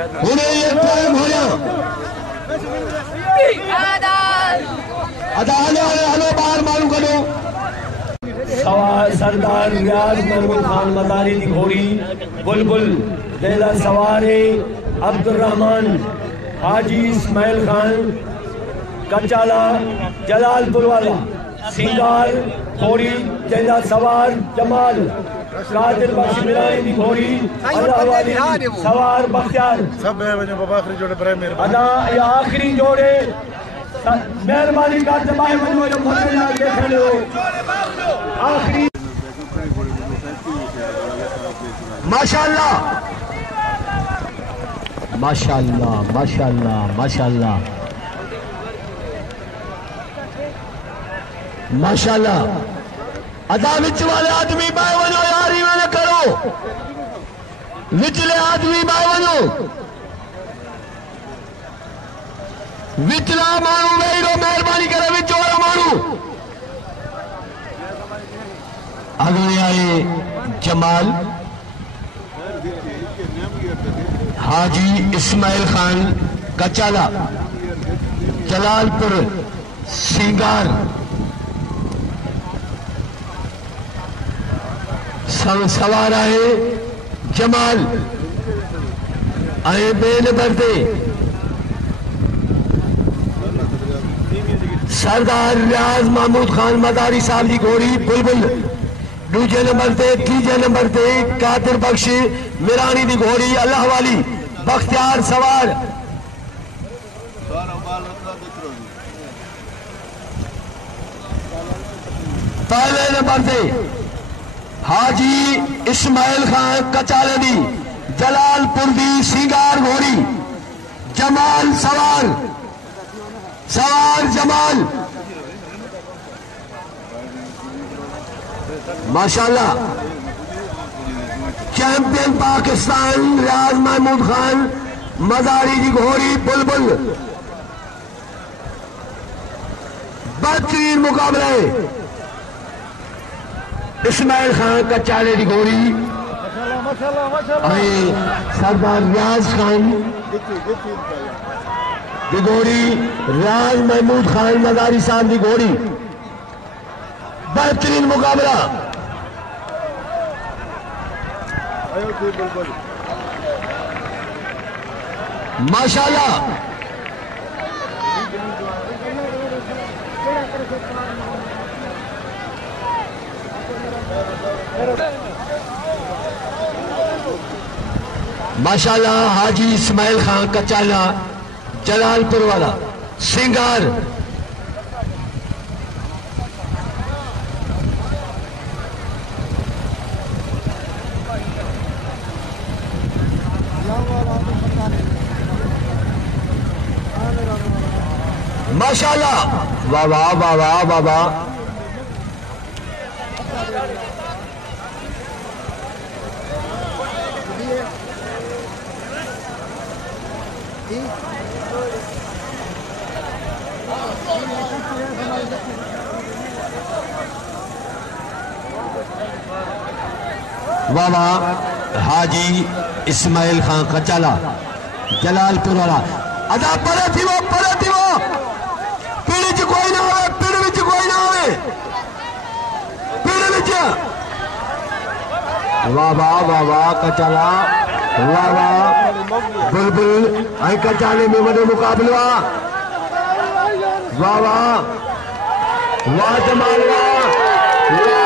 उन्हें ये टाइम हो गया हलो बाहर मालूम करो सवार सरदार रियाज महमूद खान मदारी की घोड़ी बुलबुल देला सवारे अब्दुर्रहमान हाजी इस्माइल खान कचाला जलालपुर वाला सिंगार घोड़ी देला सवार जमाल कादिर बख्श मिरानी की घोड़ी अल्लाह वाली सवार बख्तियार सब आखिरी जोड़े पर अदा ये आखिरी जोड़े मेहरबानी का जमाए बनो जो मसला देख लो आखिरी माशाअल्लाह माशाअल्लाह माशाअल्लाह माशाअल्लाह माशाअल्लाह अदा विच वाले आदमी बाय वनो यार ही मैंने करो विचले आदमी बाय वनो विचला मानू वेरो मेहरबानी करे विच वाला मानू अगले आए जमाल हाजी इस्माइल खान कचाला जलालपुर सिंगार सवार आए जमाल आए बेन बरते सरदार रियाज महमूद खान मदारी साहब की घोड़ी बुलबुल दूजे नंबर से तीजे नंबर से कादिर बख्श मिरानी की घोड़ी अल्लाह वाली बख्तियार सवार पहले नंबर से हाजी इस्माइल खान कचाले दी जलालपुर दी सिंगार घोड़ी जमाल सवार सवार जमाल माशाल्लाह चैंपियन पाकिस्तान रियाज महमूद खान मदारी की घोड़ी बुलबुल बेहतरीन मुकाबले इस्माइल खान कचाले की घोड़ी सरदार रियाज खान की घोड़ी रियाज महमूद खान मदारी साहब की घोड़ी बेहतरीन मुकाबला माशाल्लाह माशाल्लाह हाजी इस्माइल खान कचाला जलालपुर वाला सिंगार माशाल्लाह वाह वाह वाह वाह वाह वाह वाह वाह हाजी इस्माइल खान कचाला जलालपुर वाला अदा परे थी वो पीढ़ी च कोई ना आवे पीढ़ विच कोई ना आवे पीढ़ विच वाह वाह वाह वाह कचाला वाह वाह बुलबुल आई कचाले में वडो मुकाबला वाह वाह वाह जमाल वाह